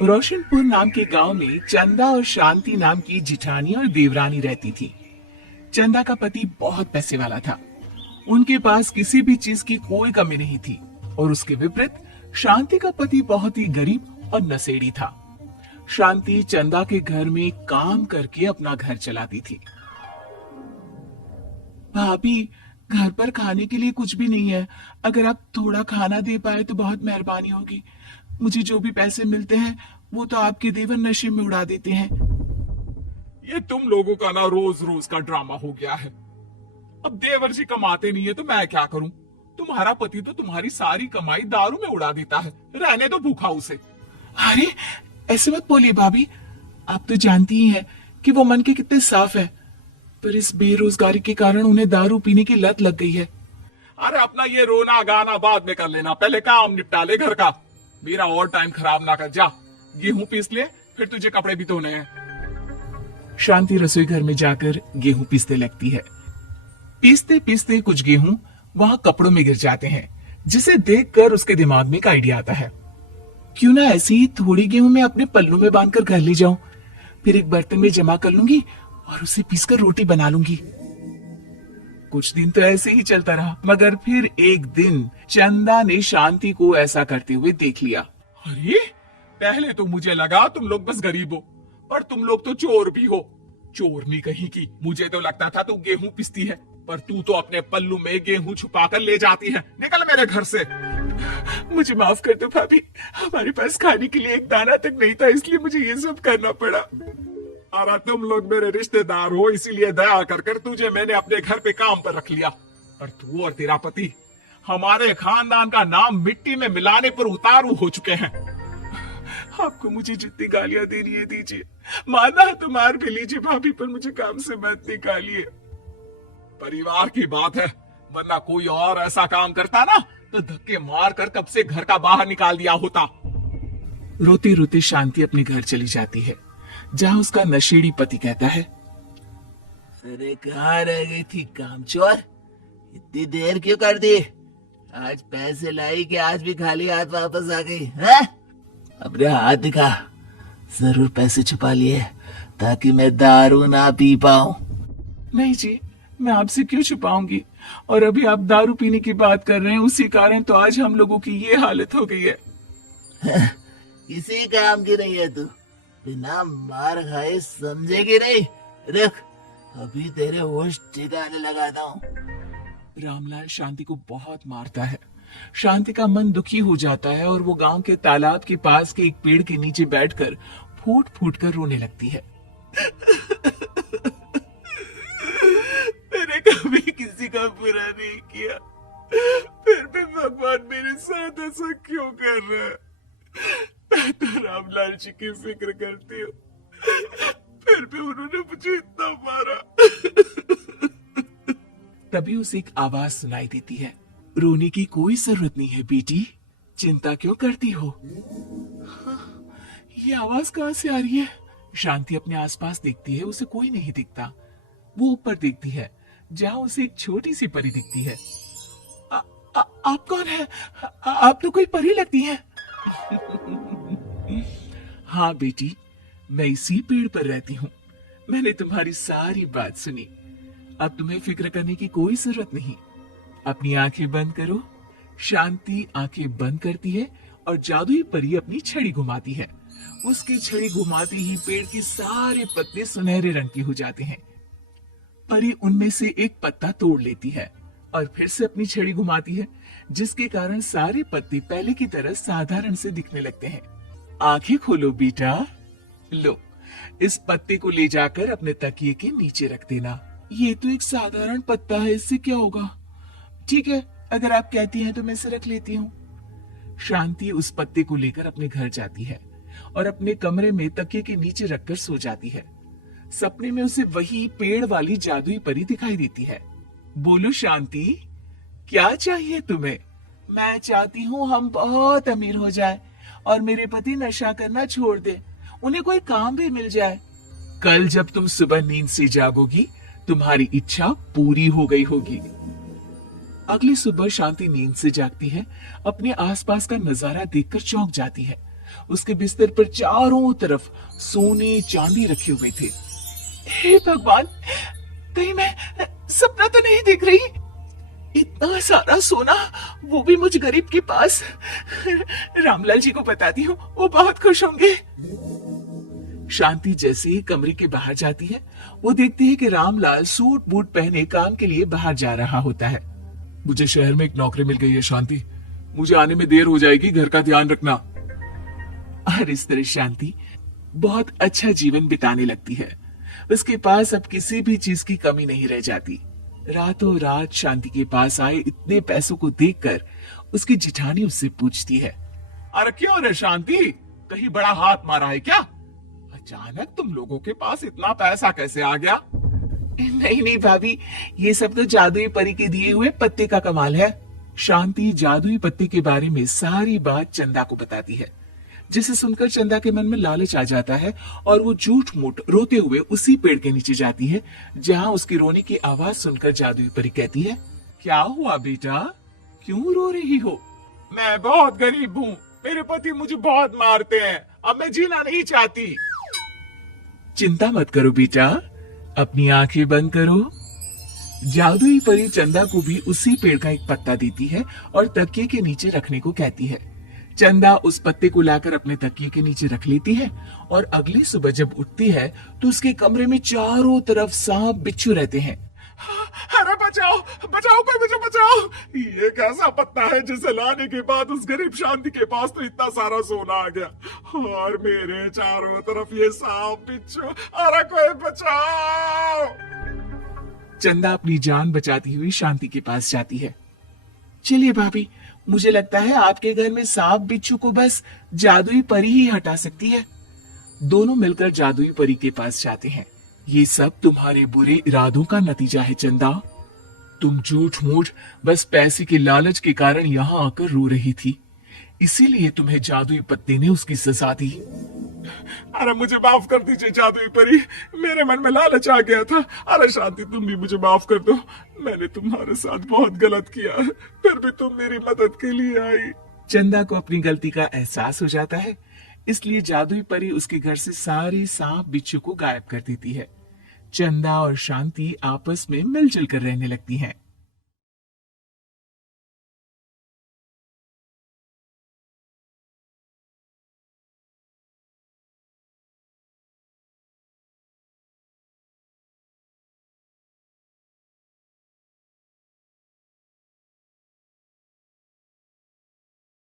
रोशनपुर नाम के गांव में चंदा और शांति नाम की जिठानी और देवरानी रहती थी। चंदा का पति बहुत पैसे वाला था। उनके पास किसी भी चीज की कोई कमी नहीं थी और उसके विपरीत शांति का पति बहुत ही गरीब और नशेड़ी था। शांति चंदा के घर में काम करके अपना घर चलाती थी। भाभी, घर पर खाने के लिए कुछ भी नहीं है। अगर आप थोड़ा खाना दे पाए तो बहुत मेहरबानी होगी। मुझे जो भी पैसे मिलते हैं वो तो आपके देवर नशे में उड़ा देते हैं। ये तुम लोगों का ना रोज रोज का ड्रामा हो गया है। अब देवर जी कमाते नहीं है तो मैं क्या करूं? तुम्हारा पति तो तुम्हारी सारी कमाई दारू में उड़ा देता है। रहने दो भूखा उसे। अरे ऐसे मत बोलिए भाभी, आप तो जानती ही हैं कि वो मन के कितने साफ है, पर इस बेरोजगारी के कारण उन्हें दारू पीने की लत लग गई है। अरे अपना ये रोना गाना बाद में कर लेना, पहले काम निपटा ले घर का। मेरा और टाइम खराब ना कर। जा गेहूं पीस ले, फिर तुझे कपड़े भी धोने हैं। शांति रसोई घर में जाकर गेहूं पीसने लगती है। पीसते पीसते कुछ गेहूं वहां कपड़ों में गिर जाते हैं, जिसे देखकर उसके दिमाग में एक आइडिया आता है। क्यों ना ऐसी ही थोड़ी गेहूं मैं अपने पल्लू में बांधकर घर ले जाऊं, फिर एक बर्तन में जमा कर लूंगी और उसे पीसकर रोटी बना लूंगी। कुछ दिन तो ऐसे ही चलता रहा, मगर फिर एक दिन चंदा ने शांति को ऐसा करते हुए देख लिया। अरे पहले तो मुझे लगा तुम लोग बस गरीब हो, पर तुम लोग तो चोर भी हो। चोरनी कहीं की। मुझे तो लगता था तू गेहूं पिसती है, पर तू तो अपने पल्लू में गेहूं छुपाकर ले जाती है। निकल मेरे घर से। मुझे माफ कर दो भाभी, हमारे पास खाने के लिए एक दाना तक नहीं था, इसलिए मुझे ये सब करना पड़ा। अरे तुम लोग मेरे रिश्तेदार हो, इसीलिए दया कर तुझे मैंने अपने घर पे काम पर रख लिया। पर तू और तेरा पति हमारे खानदान का नाम मिट्टी में मिलाने पर उतारू हो चुके हैं। आपको मुझे जितनी गालियां देनी है दीजिए, मारना है तो मार भी लीजिए भाभी, पर मुझे काम से मत निकालिए। परिवार की बात है, वरना कोई और ऐसा काम करता ना तो धक्के मार कर कब से घर का बाहर निकाल दिया होता। रोते रोते शांति अपने घर चली जाती है, जहाँ उसका नशेड़ी पति कहता है, अरे कहाँ रह गई थी कामचोर? इतनी देर क्यों कर दी? आज पैसे लाई कि आज भी खाली हाथ वापस आ गई है? अपने हाथ दिखा। जरूर पैसे छुपा लिए ताकि मैं दारू ना पी पाऊं। नहीं जी, मैं आपसे क्यों छुपाऊंगी, और अभी आप दारू पीने की बात कर रहे हैं, उसी कारण तो आज हम लोगों की ये हालत हो गई है। किसी काम की नहीं है तू, बिना मार खाए समझेगी नहीं। रख, अभी तेरे होश ठिकाने लगाता हूँ। रामलाल शांति को बहुत मारता है। शांति का मन दुखी हो जाता है और वो गांव के तालाब के पास के एक पेड़ के नीचे बैठकर फूट फूट कर रोने लगती है। मैंने कभी किसी का बुरा नहीं किया, फिर भी भगवान मेरे साथ ऐसा क्यों कर रहा है? मैं तो रामलाल जी की फिक्र करती हूँ, फिर भी उन्होंने मुझे इतना मारा। तभी उसे एक आवाज सुनाई देती है, रोने की कोई जरूरत नहीं है बेटी, चिंता क्यों करती हो? हाँ, ये आवाज कहाँ से आ रही है? शांति अपने आसपास देखती है, उसे कोई नहीं दिखता। वो ऊपर देखती है, जहाँ उसे एक छोटी सी परी दिखती है। आप कौन है? आप तो कोई परी लगती हैं। हाँ बेटी, मैं इसी पेड़ पर रहती हूँ। मैंने तुम्हारी सारी बात सुनी, अब तुम्हें फिक्र करने की कोई जरूरत नहीं। अपनी आंखें बंद करो। शांति आंखें बंद करती है और जादुई परी अपनी छड़ी घुमाती है। उसकी छड़ी घुमाते ही पेड़ के सारे पत्ते सुनहरे रंग के हो जाते हैं। परी उनमें से एक पत्ता तोड़ लेती है और फिर से अपनी छड़ी घुमाती है, जिसके कारण सारे पत्ते पहले की तरह साधारण से दिखने लगते हैं। आंखें खोलो बेटा। लो, इस पत्ते को ले जाकर अपने तकिए के नीचे रख देना। ये तो एक साधारण पत्ता है, इससे क्या होगा? ठीक है, अगर आप कहती हैं तो मैं इसे रख लेती हूँ। शांति उस पत्ते को लेकर अपने घर जाती है और अपने कमरे में तकिए के नीचे रखकर सो जाती है। सपने में उसे वही पेड़ वाली जादुई परी दिखाई देती है। बोलो शांति, क्या चाहिए तुम्हें? मैं चाहती हूँ हम बहुत अमीर हो जाए और मेरे पति नशा करना छोड़ दे, उन्हें कोई काम भी मिल जाए। कल जब तुम सुबह नींद से जागोगी, तुम्हारी इच्छा पूरी हो गई होगी। अगली सुबह शांति नींद से जागती है, अपने आसपास का नजारा देखकर चौंक जाती है। उसके बिस्तर पर चारों तरफ सोने चांदी रखे हुए थे। हे भगवान, कहीं मैं सपना तो नहीं देख रही? इतना सारा सोना, वो भी मुझ गरीब के पास। रामलाल जी को बताती हूँ, वो बहुत खुश होंगे। शांति जैसे ही कमरे के बाहर जाती है, वो देखती है कि रामलाल सूट बूट पहने काम के लिए बाहर जा रहा होता है। मुझे शहर में एक नौकरी मिल गई है शांति, मुझे आने में देर हो जाएगी, घर का ध्यान रखना। और इस तरह शांति बहुत अच्छा जीवन बिताने लगती है। उसके पास अब किसी भी चीज की कमी नहीं रह जाती। रातों रात शांति के पास आए इतने पैसों को देखकर उसकी जिठानी उससे पूछती है, अरे क्यों रे शांति, कहीं बड़ा हाथ मारा है क्या? अचानक तुम लोगों के पास इतना पैसा कैसे आ गया? नहीं नहीं भाभी, ये सब तो जादुई परी के दिए हुए पत्ते का कमाल है। शांति जादुई पत्ते के बारे में सारी बात चंदा को बताती है, जिसे सुनकर चंदा के मन में लालच आ जाता है और वो झूठ मूठ रोते हुए उसी पेड़ के नीचे जाती है जहाँ उसकी रोने की आवाज सुनकर जादुई परी कहती है, क्या हुआ बेटा, क्यों रो रही हो? मैं बहुत गरीब हूँ, मेरे पति मुझे बहुत मारते हैं, अब मैं जीना नहीं चाहती। चिंता मत करो बेटा, अपनी आंखें बंद करो। जादुई परी चंदा को भी उसी पेड़ का एक पत्ता देती है और तकिए के नीचे रखने को कहती है। चंदा उस पत्ते को लाकर अपने तकिए के नीचे रख लेती है और अगली सुबह जब उठती है तो उसके कमरे में चारों तरफ सांप बिच्छू रहते हैं। अरे बचाओ बचाओ, कोई मुझे बचाओ, ये कैसा पत्ता है जिसे लाने के बाद उस गरीब शांति के पास तो इतना सारा सोना आ गया और मेरे चारों तरफ ये सांप बिच्छू, अरे कोई बचाओ। चंदा अपनी जान बचाती हुई शांति के पास जाती है। चलिए भाभी, मुझे लगता है आपके घर में सांप बिच्छू को बस जादुई परी ही हटा सकती है। दोनों मिलकर जादुई परी के पास जाते हैं। ये सब तुम्हारे बुरे इरादों का नतीजा है चंदा। तुम झूठ मूठ बस पैसे के लालच के कारण यहाँ आकर रो रही थी, इसीलिए तुम्हें जादुई पत्ते ने उसकी सजा दी। अरे मुझे माफ कर दीजिए जादुई परी, मेरे मन में लालच आ गया था। अरे शांति, तुम भी मुझे माफ कर दो, मैंने तुम्हारे साथ बहुत गलत किया, फिर भी तुम मेरी मदद के लिए आई। चंदा को अपनी गलती का एहसास हो जाता है, इसलिए जादुई परी उसके घर से सारे सांप बिच्छू को गायब कर देती है। चंदा और शांति आपस में मिलजुल कर रहने लगती हैं।